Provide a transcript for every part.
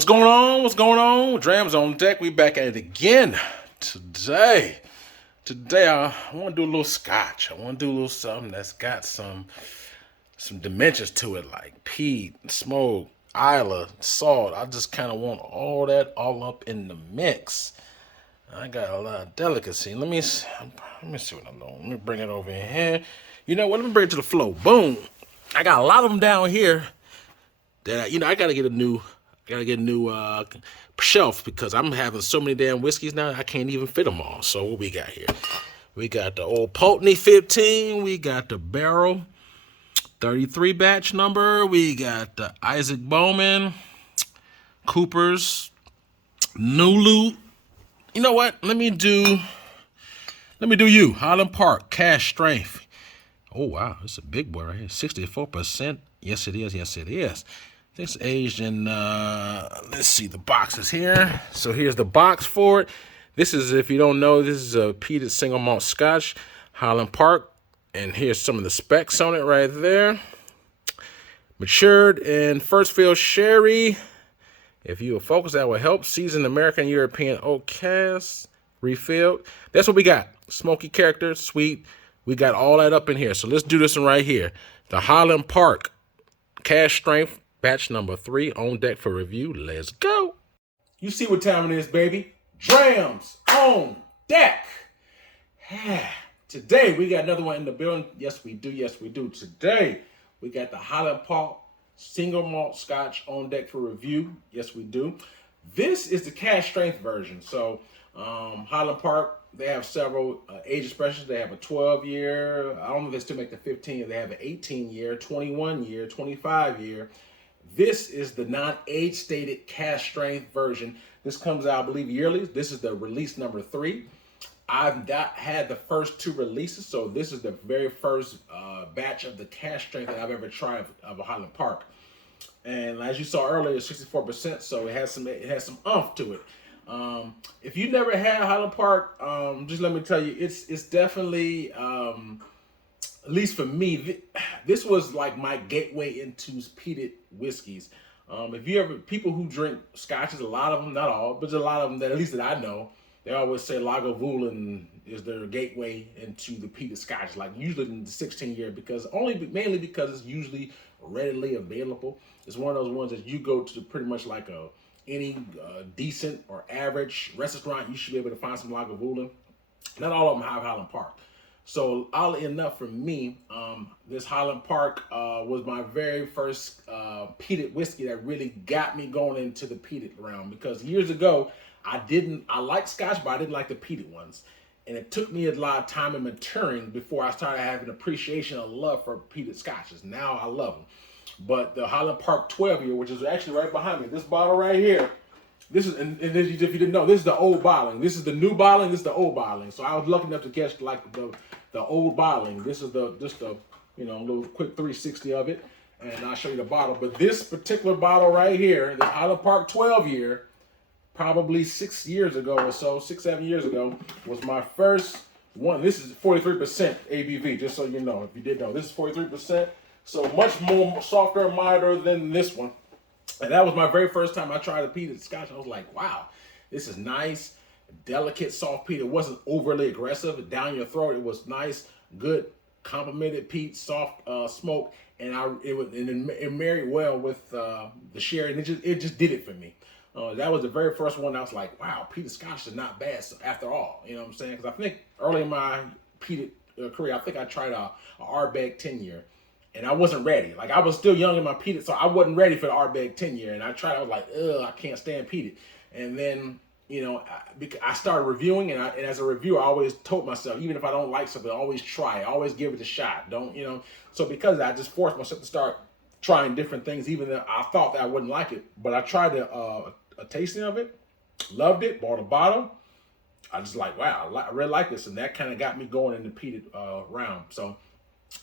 What's going on? What's going on? Drams on deck. We back at it again today. Today I want to do a little scotch. I want to do a little something that's got some dimensions to it, like peat, smoke, Isla, salt. I just kind of want all that all up in the mix. I got a lot of delicacy. Let me see what I'm doing. Let me bring it over in here. You know what? Let me bring it to the flow. Boom. I got a lot of them down here. That I gotta get a new shelf because I'm having so many damn whiskeys now I can't even fit them all. So what we got here? We got the old Pulteney 15. We got the Barrel 33 batch number. We got the Isaac Bowman, Cooper's, Nulu. You know what? Let me do you. Highland Park, Cask Strength. Oh wow, it's a big boy right here. 64%. Yes it is. Yes it is. This aged in, let's see the boxes here. So here's the box for it. This is, if you don't know, this is a peated single malt scotch, Highland Park. And here's some of the specs on it right there. Matured in first fill sherry. If you will focus, that will help. Seasoned American European oak cask, refilled. That's what we got. Smoky character, sweet. We got all that up in here. So let's do this one right here. The Highland Park Cask Strength. Batch number 3 on deck for review. Let's go. You see what time it is, baby. Drams on deck. Today, we got another one in the building. Yes, we do. Yes, we do. Today, we got the Highland Park single malt scotch on deck for review. Yes, we do. This is the Cask Strength version. So, Highland Park, they have several age expressions. They have a 12-year. I don't know if they still make the 15. They have an 18-year, 21-year, 25-year. This is the non-age stated Cask Strength version. This comes out, I believe, yearly. This is the release number 3. I've had the first 2 releases, so this is the very first batch of the Cask Strength that I've ever tried of a Highland Park. And as you saw earlier, it's 64%, so it has some oomph to it. If you never had Highland Park, just let me tell you, it's definitely, at least for me, this was like my gateway into peated whiskeys. If you ever, people who drink scotches, a lot of them, not all, but there's a lot of them that, at least that I know, they always say Lagavulin is their gateway into the peated scotch, like usually in the 16-year, mainly because it's usually readily available. It's one of those ones that you go to pretty much like any decent or average restaurant, you should be able to find some Lagavulin. Not all of them have Highland Park. So oddly enough for me, this Highland Park was my very first peated whiskey that really got me going into the peated realm, because years ago, I liked scotch, but I didn't like the peated ones. And it took me a lot of time in maturing before I started having appreciation and love for peated scotches. Now I love them. But the Highland Park 12-year, which is actually right behind me, this bottle right here, this is, and if you didn't know, this is the old bottling. This is the new bottling, this is the old bottling. So I was lucky enough to catch like the old bottling. This is just the little quick 360 of it. And I'll show you the bottle. But this particular bottle right here, the Highland Park 12-year, probably 6 years ago or so, 6-7 years ago, was my first one. This is 43% ABV, just so you know, if you didn't know. This is 43%, so much more softer and milder than this one. And that was my very first time I tried a peated scotch. I was like, wow, this is nice, delicate, soft peat. It wasn't overly aggressive down your throat. It was nice, good, complemented peat, soft smoke, and it married well with the sherry, and it just did it for me. That was the very first one I was like, wow, peated scotch is not bad after all. You know what I'm saying? Because I think early in my peated career, I think I tried a Ardbeg 10-year. And I wasn't ready. Like, I was still young in my peated, so I wasn't ready for the Ardbeg 10-year. And I tried, I was like, ugh, I can't stand peated. And then, I started reviewing, and as a reviewer, I always told myself, even if I don't like something, always try it. Always give it a shot. Don't. So because of that, I just forced myself to start trying different things, even though I thought that I wouldn't like it. But I tried a tasting of it, loved it, bought a bottle. I just like, wow, I really like this. And that kind of got me going in the peated round. So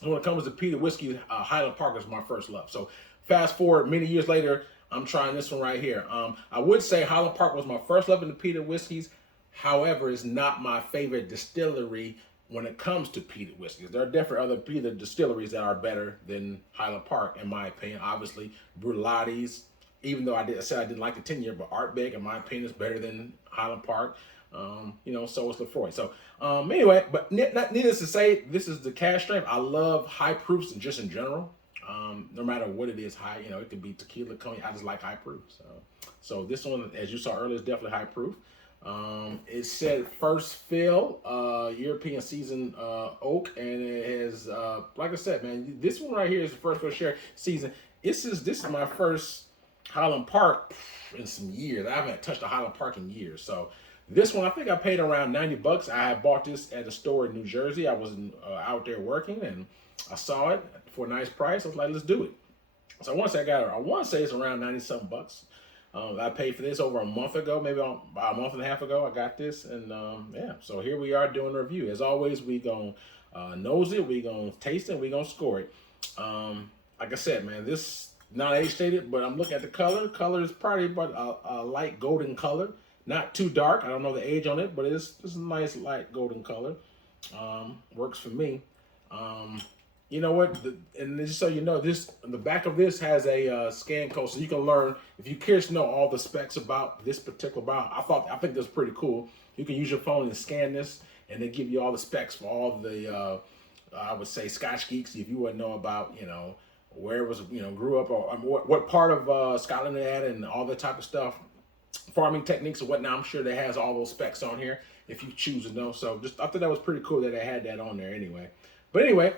when it comes to peated whiskey, Highland Park is my first love. So fast forward many years later, I'm trying this one right here. I would say Highland Park was my first love in the peated whiskeys. However, it's not my favorite distillery when it comes to peated whiskeys. There are definitely other peated distilleries that are better than Highland Park, in my opinion. Obviously, Bruichladdich, even though I said I didn't like the 10-year, but Artbeck, in my opinion, is better than Highland Park. So is Lefroy. So anyway, but needless to say, this is the cash strength. I love high proofs and just in general. No matter what it is, high, it could be tequila, cognac. I just like high proof. So this one, as you saw earlier, is definitely high proof. It said first fill, European season oak, and it has, like I said, man, this one right here is the first fill share season. This is my first Highland Park in some years. I haven't touched a Highland Park in years. So this one, I think I paid around $90. I had bought this at a store in New Jersey. I was out there working, and I saw it for a nice price. I was like, let's do it. So once I got it, I want to say it's around 90-something bucks. I paid for this over a month ago, maybe about a month and a half ago. I got this, and yeah. So here we are doing a review. As always, we gonna nose it, we gonna taste it, we gonna score it. Like I said, man, this not age stated, but I'm looking at the color. Color is probably about a light golden color, not too dark. I don't know the age on it, but it's a nice light golden color. Works for me. You know what? And just so you know, the back of this has a scan code, so you can learn if you're curious to know all the specs about this particular bottle. I think that's pretty cool. You can use your phone and scan this, and they give you all the specs for all the I would say Scotch geeks. If you wouldn't know about where it was grew up, or what part of Scotland they had, and all that type of stuff, farming techniques and whatnot. I'm sure they has all those specs on here if you choose to know. So I thought that was pretty cool that they had that on there anyway. But anyway,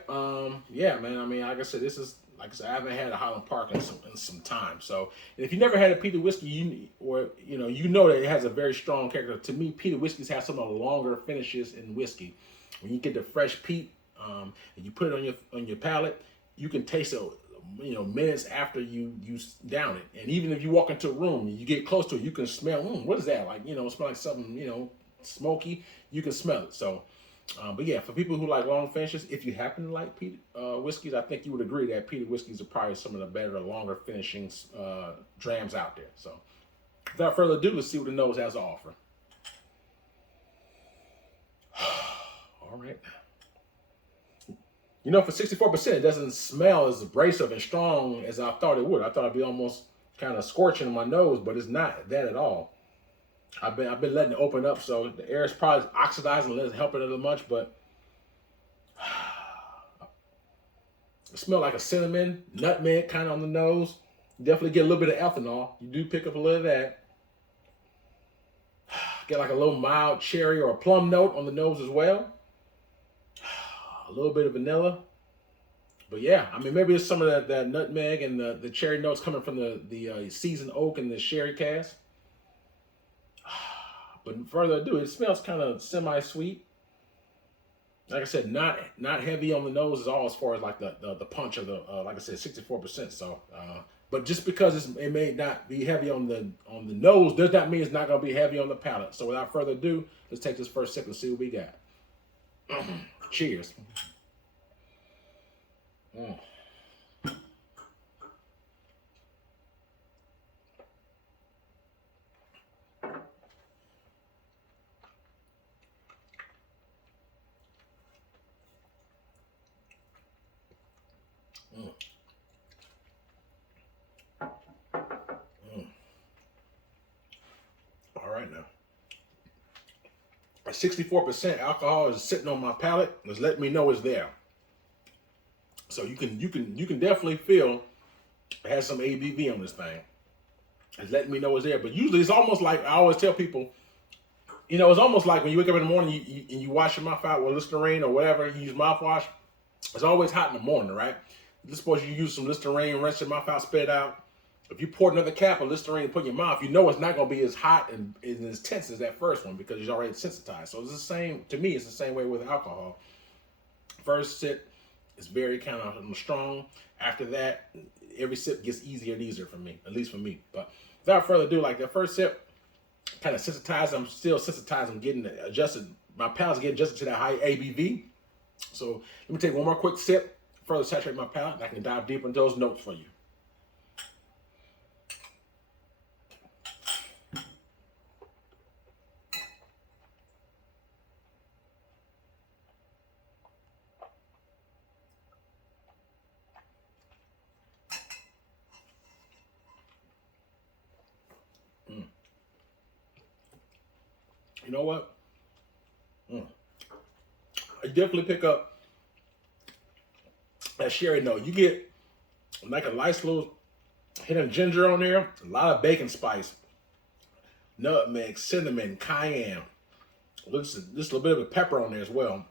yeah, man. I mean, like I said, I haven't had a Highland Park in some time. So, and if you never had a peated whiskey, you know that it has a very strong character. To me, peated whiskeys have some of the longer finishes in whiskey. When you get the fresh peat, and you put it on your palate, you can taste it, minutes after you down it. And even if you walk into a room and you get close to it, you can smell. What is that like? It smells like something smoky. You can smell it. So. But yeah, for people who like long finishes, if you happen to like peated whiskeys, I think you would agree that peated whiskeys are probably some of the better, longer finishing drams out there. So without further ado, let's see what the nose has to offer. All right. For 64%, it doesn't smell as abrasive and strong as I thought it would. I thought it'd be almost kind of scorching on my nose, but it's not that at all. I've been letting it open up, so the air is probably oxidizing, and doesn't help it a little much, but it smells like a cinnamon, nutmeg kind of on the nose. You definitely get a little bit of ethanol. You do pick up a little of that. Get like a little mild cherry or a plum note on the nose as well. A little bit of vanilla. But yeah, I mean, maybe it's some of that nutmeg and the cherry notes coming from the seasoned oak and the sherry cask. But further ado, it smells kind of semi-sweet. Like I said, not heavy on the nose at all as far as like the punch of the like I said, 64%. So, but just because it may not be heavy on the nose does not mean it's not going to be heavy on the palate. So without further ado, let's take this first sip and see what we got. Cheers. All right now. 64% alcohol is sitting on my palate. It's letting me know it's there. So you can definitely feel it has some ABV on this thing. It's letting me know it's there. But usually it's almost like I always tell people, it's almost like when you wake up in the morning and you wash your mouth out with Listerine or whatever, you use mouthwash. It's always hot in the morning, right? Let's suppose you use some Listerine, rinse your mouth out, spit it out. If you pour another cap of Listerine and put in your mouth, it's not going to be as hot and as tense as that first one because it's already sensitized. So it's the same, to me, it's the same way with alcohol. First sip is very kind of strong. After that, every sip gets easier and easier for me, at least for me. But without further ado, like that first sip, kind of sensitized. I'm still sensitized. I'm getting adjusted. My palate's getting adjusted to that high ABV. So let me take one more quick sip, further saturate my palate, and I can dive deeper into those notes for you. You know what? I definitely pick up that sherry note. You get like a nice little hit of ginger on there, a lot of bacon spice, nutmeg, cinnamon, cayenne. Just a little bit of a pepper on there as well.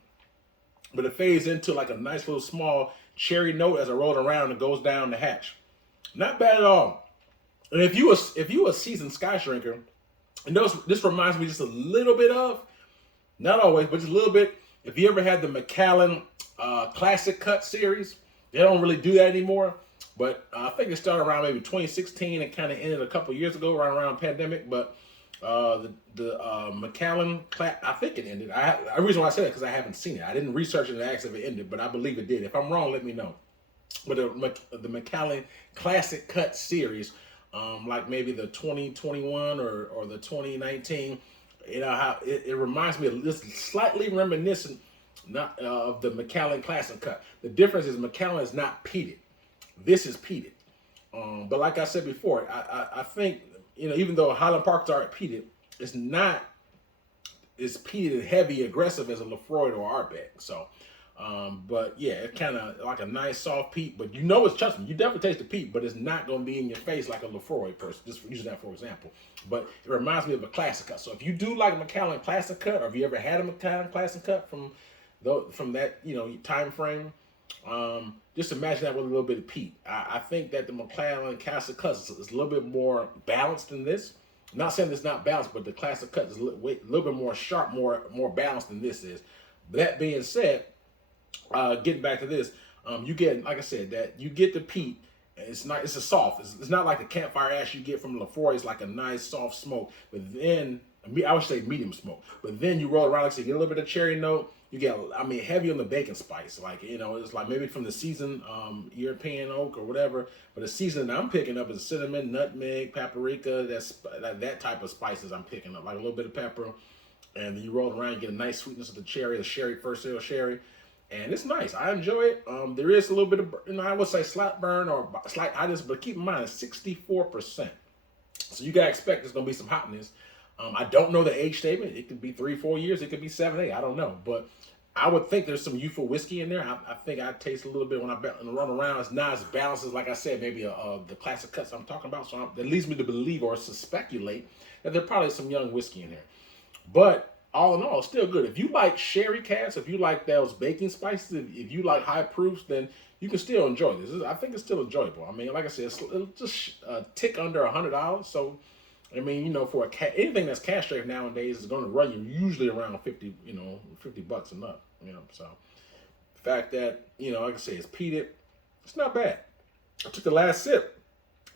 But it fades into like a nice little small cherry note as I roll it around and goes down the hatch. Not bad at all. And if you a seasoned Scotch drinker, and this reminds me just a little bit of, not always, but just a little bit. If you ever had the Macallan Classic Cut series, they don't really do that anymore. But I think it started around maybe 2016 and kind of ended a couple years ago, right around pandemic. But the Macallan, I think it ended. The reason why I said that because I haven't seen it. I didn't research it and ask if it ended, but I believe it did. If I'm wrong, let me know. But the Macallan Classic Cut series, like maybe the 2021 or the 2019, you know how it reminds me of this slightly reminiscent, not of the Macallan Classic Cut. The difference is Macallan is not peated. This is peated. But like I said before, I think, you know, even though Highland Parks are peated, it's not as peated and heavy, aggressive as a Lefroy or Ardbeg. So, but yeah, it's kind of like a nice soft peat. But you know, trust me, you definitely taste the peat, but it's not going to be in your face like a Lefroy person. Just using that for example. But it reminds me of a Classic Cut. So if you do like a Macallan Classic Cut, or if you ever had a Macallan Classic Cut from that, you know, time frame, just imagine that with a little bit of peat. I think that the Macallan Classic Cut is a little bit more balanced than this. I'm not saying it's not balanced, but the Classic Cut is a little bit more sharp, more balanced than this is. But that being said, getting back to this, you get, like I said, that you get the peat. It's a soft. It's not like the campfire ash you get from Lefroy. It's like a nice soft smoke. But then, I would say medium smoke. But then you roll it around, like I said, you get a little bit of cherry note. You get, heavy on the bacon spice. Like, you know, it's like maybe from the seasoned European oak or whatever. But the season that I'm picking up is cinnamon, nutmeg, paprika. That type of spices I'm picking up. Like a little bit of pepper. And then you roll it around, you get a nice sweetness of the sherry, first sale sherry. And it's nice. I enjoy it. There is a little bit of, you know, I would say slight burn or slight hotness, but keep in mind it's 64%. So you gotta expect there's gonna be some hotness. I don't know the age statement. It could be 3-4 years. It could be 7-8. I don't know. But I would think there's some youthful whiskey in there. I think I taste a little bit when I run around. It's not as balanced as, like I said, maybe the Classic Cuts I'm talking about. So that leads me to believe or to speculate that there's probably some young whiskey in there. But all in all, it's still good. If you like sherry casks, if you like those baking spices, if you like high proofs, then you can still enjoy this. I think it's still enjoyable. I mean, like I said, it's just a tick under $100. So, I mean, you know, for anything that's cask strength nowadays is going to run you usually around $50 and up. You know, so the fact that, you know, like I say, it's peated, it's not bad. I took the last sip.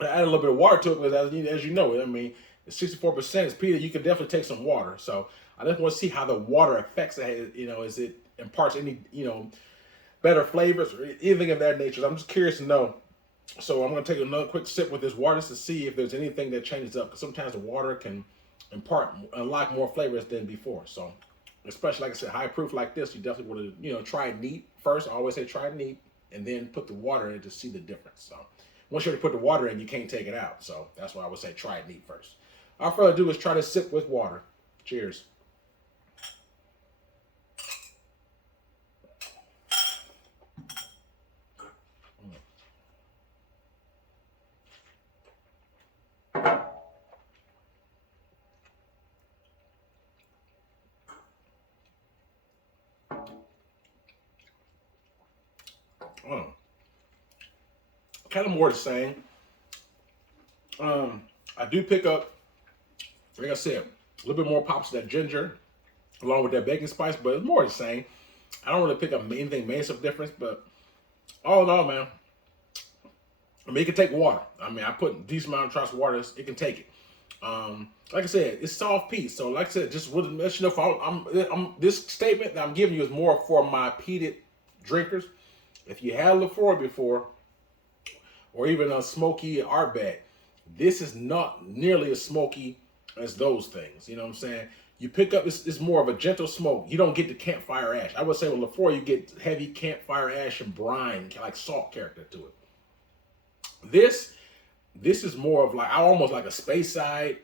I added a little bit of water to it because, as you know, I mean, it's 64% is peated. You can definitely take some water. So I just want to see how the water affects it. You know, is it imparts any, you know, better flavors or anything of that nature. So I'm just curious to know. So I'm going to take another quick sip with this water just to see if there's anything that changes up. Because sometimes the water can unlock more flavors than before. So especially, like I said, high proof like this, you definitely want to, you know, try it neat first. I always say try it neat and then put the water in to see the difference. So once you already put the water in, you can't take it out. So that's why I would say try it neat first. All further ado is try to sip with water. Cheers. Kind of more the same. I do pick up, like I said, a little bit more pops of that ginger along with that bacon spice, but it's more the same. I don't really pick up anything massive difference, but all in all, man, I mean, it can take water. I mean, I put a decent amount of drops of water, it can take it. Like I said, it's soft peat. So like I said, just with you know, this statement that I'm giving you is more for my peated drinkers. If you had Lefroy before, or even a smoky Ardbeg, this is not nearly as smoky as those things. You know what I'm saying? You pick up, it's more of a gentle smoke. You don't get the campfire ash. I would say with Lefroy, you get heavy campfire ash and brine, like salt character to it. This is more of like, almost like a Speyside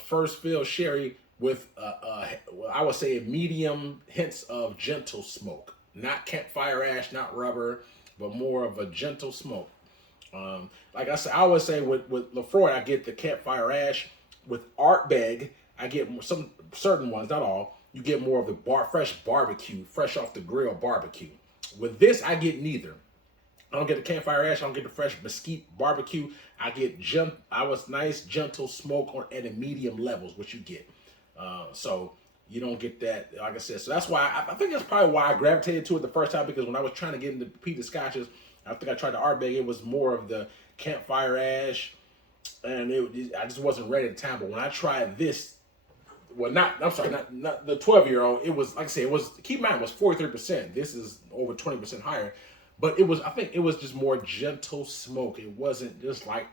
first fill sherry with I would say medium hints of gentle smoke, not campfire ash, not rubber, but more of a gentle smoke. Like I said, I always say with Lefroy, I get the campfire ash. With Artbeg, I get some certain ones, not all. You get more of the fresh barbecue, fresh off the grill barbecue. With this, I get neither. I don't get the campfire ash. I don't get the fresh mesquite barbecue. I get nice gentle smoke on at a medium levels, what you get. So you don't get that, like I said. So that's why I think that's probably why I gravitated to it the first time, because when I was trying to get into peated scotches, I think I tried the Ardbeg. It was more of the campfire ash, and I just wasn't ready at the time. But when I tried this, well, not the 12-year-old. It was, like I said, it was, keep in mind, it was 43%. This is over 20% higher. But I think it was just more gentle smoke. It wasn't just like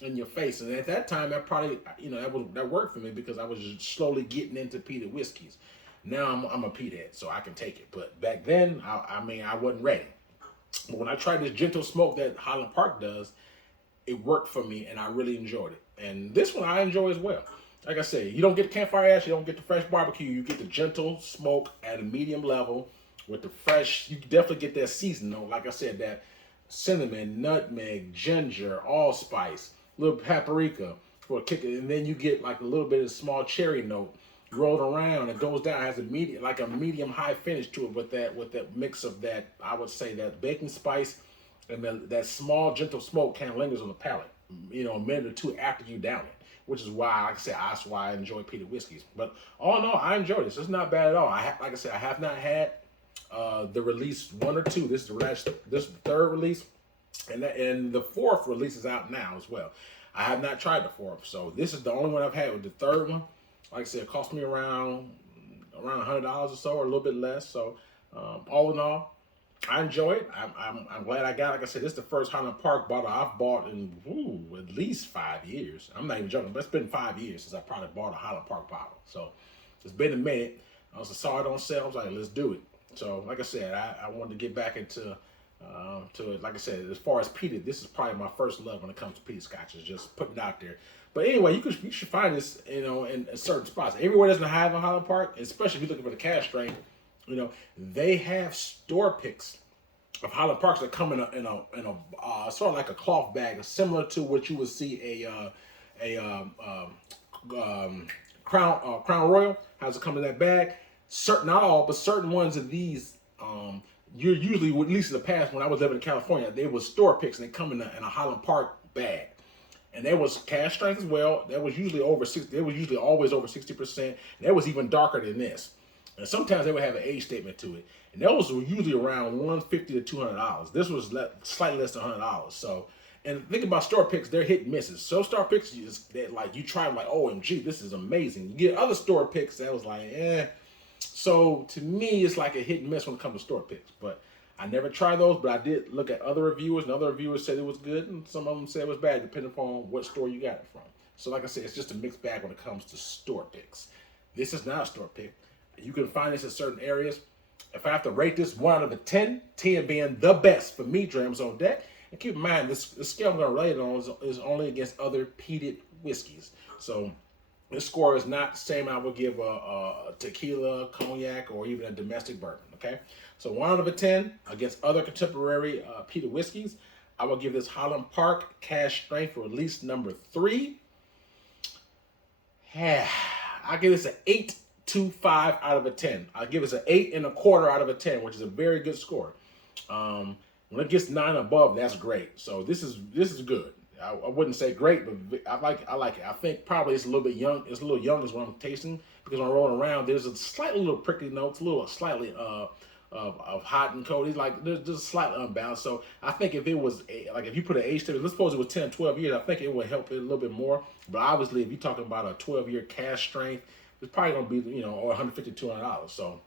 in your face. And at that time, that probably, that worked for me, because I was just slowly getting into peated whiskeys. Now I'm a peat head, so I can take it. But back then, I wasn't ready. But when I tried this gentle smoke that Highland Park does, it worked for me, and I really enjoyed it. And this one I enjoy as well. Like I said, you don't get the campfire ash, you don't get the fresh barbecue, you get the gentle smoke at a medium level with the fresh. You definitely get that season though. Like I said, that cinnamon, nutmeg, ginger, allspice, little paprika for a kick, and then you get like a little bit of small cherry note rolled around. It goes down, has a medium high finish to it with that mix of that, I would say, that baking spice, and that small gentle smoke kind of lingers on the palate, a minute or two after you down it, which is why, like I said, that's why I enjoy peated whiskeys. But all in all, I enjoy this. It's not bad at all. Like I said, I have not had the release 1 or 2. This is the third release, and the fourth release is out now as well. I have not tried the fourth, so this is the only one I've had. With the third one, like I said, it cost me around $100 or so, or a little bit less. So all in all, I enjoy it. I'm glad I got it. Like I said, this is the first Highland Park bottle I've bought in at least 5 years. I'm not even joking, but it's been 5 years since I probably bought a Highland Park bottle. So it's been a minute. I also saw it on sale. I was like, let's do it. So like I said, I wanted to get back into it. Like I said, as far as peated, this is probably my first love when it comes to peated scotches. Just putting it out there. But anyway, you should find this, in certain spots. Everywhere doesn't have a Highland Park, especially if you're looking for the cash strength. They have store picks of Highland Parks that come in a sort of like a cloth bag, similar to what you would see Crown Royal has it come in that bag. Not all, but certain ones of these, you're usually, at least in the past when I was living in California, they were store picks, and they come in a Highland Park bag. And there was cash strength as well. That was usually over 60. They was usually always over 60%. That was even darker than this. And sometimes they would have an age statement to it. And those were usually around $150 to $200. This was slightly less than $100. So, and think about store picks, they're hit and misses. So store picks, you try them like, OMG, this is amazing. You get other store picks that was like, eh. So to me, it's like a hit and miss when it comes to store picks. But I never tried those, but I did look at other reviewers, and other reviewers said it was good, and some of them said it was bad, depending upon what store you got it from. So like I said, it's just a mixed bag when it comes to store picks. This is not a store pick. You can find this in certain areas. If I have to rate this 1 out of a 10, 10 being the best for me, Drams on deck. And keep in mind, the scale I'm going to rate it on is only against other peated whiskeys. So this score is not the same I would give a tequila, cognac, or even a domestic bourbon, okay? So 1 out of a 10 against other contemporary peated whiskeys. I will give this Highland Park Cash Strength Release number 3. I'll give this an 8.25 out of a 10. I'll give this an 8.25 out of a 10, which is a very good score. When it gets 9 above, that's great. So this is good. I wouldn't say great, but I like it. I think probably it's a little bit young. It's a little young is what I'm tasting, because when I'm rolling around, there's a slightly little prickly notes, a little slightly of hot and cold. It's like there's just slightly unbalanced. So I think if it was if you put an age to it, let's suppose it was 10, 12 years, I think it would help it a little bit more. But obviously, if you're talking about a 12-year cash strength, it's probably gonna be or $150, $200. So,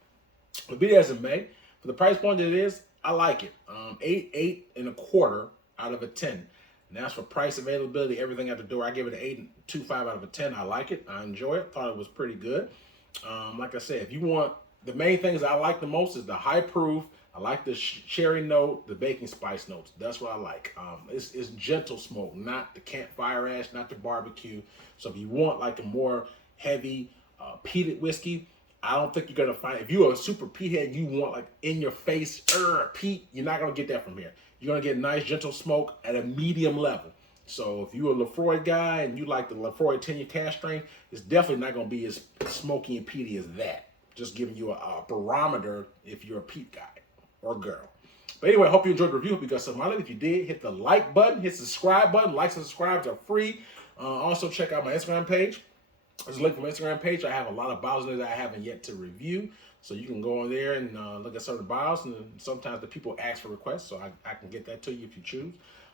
but be that as it may, for the price point that it is, I like it. 8.25 out of a 10. And that's for price, availability, everything at the door. I give it an 8.25 out of a 10. I like it. I enjoy it. Thought it was pretty good. Like I said, if you want, the main things I like the most is the high proof. I like the cherry note, the baking spice notes. That's what I like. It's gentle smoke, not the campfire ash, not the barbecue. So if you want like a more heavy, peated whiskey. I don't think you're gonna find, if you're a super peat head, you want like in your face peat, you're not gonna get that from here. You're gonna get nice gentle smoke at a medium level. So if you're a Lafroy guy and you like the Lafroy 10-year cask strength, it's definitely not gonna be as smoky and peaty as that. Just giving you a barometer if you're a peat guy or girl. But anyway, I hope you enjoyed the review. Hope you got something out of it. If you did, hit the like button, hit the subscribe button. Likes and subscribes are free. Also check out my Instagram page. There's a link from my Instagram page. I have a lot of bottles in there that I haven't yet to review. So you can go on there and look at some of the bottles. And sometimes the people ask for requests, so I can get that to you if you choose.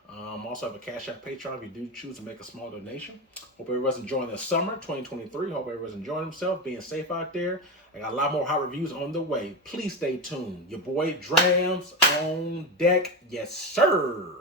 Also have a Cash App Patreon if you do choose to make a small donation. Hope everyone's enjoying the summer 2023. Hope everyone's enjoying themselves, being safe out there. I got a lot more hot reviews on the way. Please stay tuned. Your boy Drams on deck. Yes, sir.